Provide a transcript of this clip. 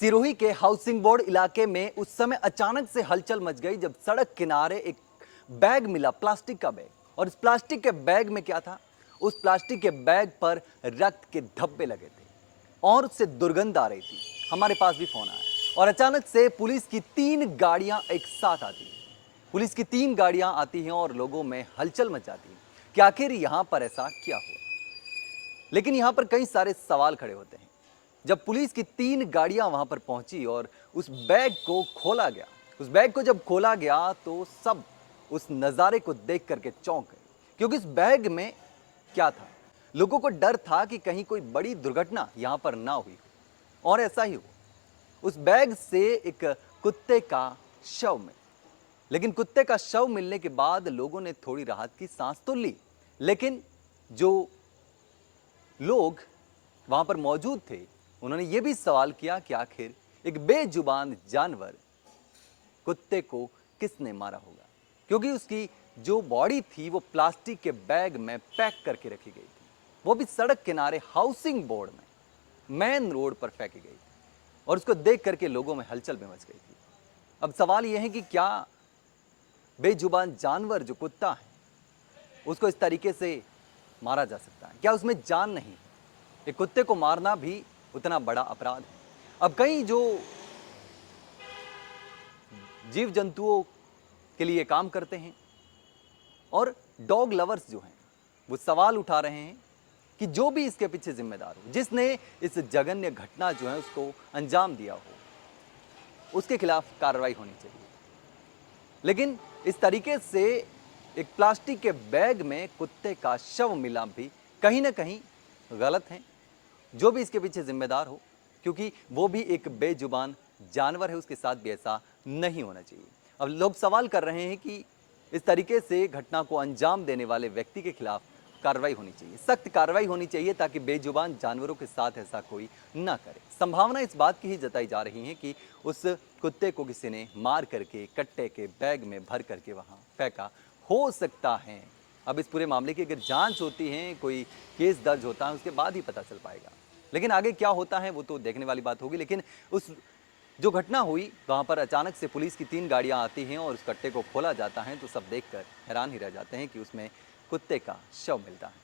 सिरोही के housing board इलाके में उस समय अचानक से हलचल मच गई जब सड़क किनारे एक बैग मिला, प्लास्टिक का बैग। और इस प्लास्टिक के बैग में क्या था? उस प्लास्टिक के बैग पर रक्त के धब्बे लगे थे और उससे दुर्गंध आ रही थी। हमारे पास भी फोन आया और अचानक से पुलिस की 3 गाड़ियां एक साथ आती हैं। पुलिस की 3 गाड़ियां आती हैं और लोगों में हलचल मच जाती है कि आखिर यहां पर ऐसा क्या हुआ। लेकिन यहां पर कई सारे सवाल खड़े होते हैं। जब पुलिस की 3 गाड़ियां वहां पर पहुंची और उस बैग को खोला गया, उस बैग को जब खोला गया तो सब उस नजारे को देख करके चौंक गए, क्योंकि इस बैग में क्या था? लोगों को डर था कि कहीं कोई बड़ी दुर्घटना यहां पर ना हुई हो, और ऐसा ही हुआ। उस बैग से एक कुत्ते का शव मिला। लेकिन कुत्ते का शव मिलने के बाद लोगों ने थोड़ी राहत की सांस तो ली, लेकिन जो लोग वहां पर मौजूद थे उन्होंने यह भी सवाल किया कि आखिर एक बेजुबान जानवर कुत्ते को किसने मारा होगा, क्योंकि उसकी जो बॉडी थी वो प्लास्टिक के बैग में पैक करके रखी गई थी, वो भी सड़क किनारे हाउसिंग बोर्ड में मेन रोड पर फेंकी गई थी और उसको देख करके लोगों में हलचल भी मच गई थी। अब सवाल यह है कि क्या बेजुबान जानवर जो कुत्ता है उसको इस तरीके से मारा जा सकता है? क्या उसमें जान नहीं? एक कुत्ते को मारना भी उतना बड़ा अपराध है। अब कई जो जीव जंतुओं के लिए काम करते हैं और डॉग लवर्स जो हैं वो सवाल उठा रहे हैं कि जो भी इसके पीछे जिम्मेदार हो, जिसने इस जघन्य घटना जो है उसको अंजाम दिया हो, उसके खिलाफ कार्रवाई होनी चाहिए। लेकिन इस तरीके से एक प्लास्टिक के बैग में कुत्ते का शव मिला भी कहीं ना कहीं गलत है। जो भी इसके पीछे जिम्मेदार हो, क्योंकि वो भी एक बेजुबान जानवर है, उसके साथ भी ऐसा नहीं होना चाहिए। अब लोग सवाल कर रहे हैं कि इस तरीके से घटना को अंजाम देने वाले व्यक्ति के खिलाफ कार्रवाई होनी चाहिए, सख्त कार्रवाई होनी चाहिए, ताकि बेजुबान जानवरों के साथ ऐसा कोई ना करे। संभावना इस बात की ही जताई जा रही है कि उस कुत्ते को किसी ने मार करके कट्टे के बैग में भर करके वहां फेंका हो सकता है। अब इस पूरे मामले की अगर जांच होती है, कोई केस दर्ज होता है, उसके बाद ही पता चल पाएगा। लेकिन आगे क्या होता है वो तो देखने वाली बात होगी। लेकिन उस जो घटना हुई वहां पर अचानक से पुलिस की 3 गाड़ियां आती हैं और उस कट्टे को खोला जाता है तो सब देखकर हैरान ही रह जाते हैं कि उसमें कुत्ते का शव मिलता है।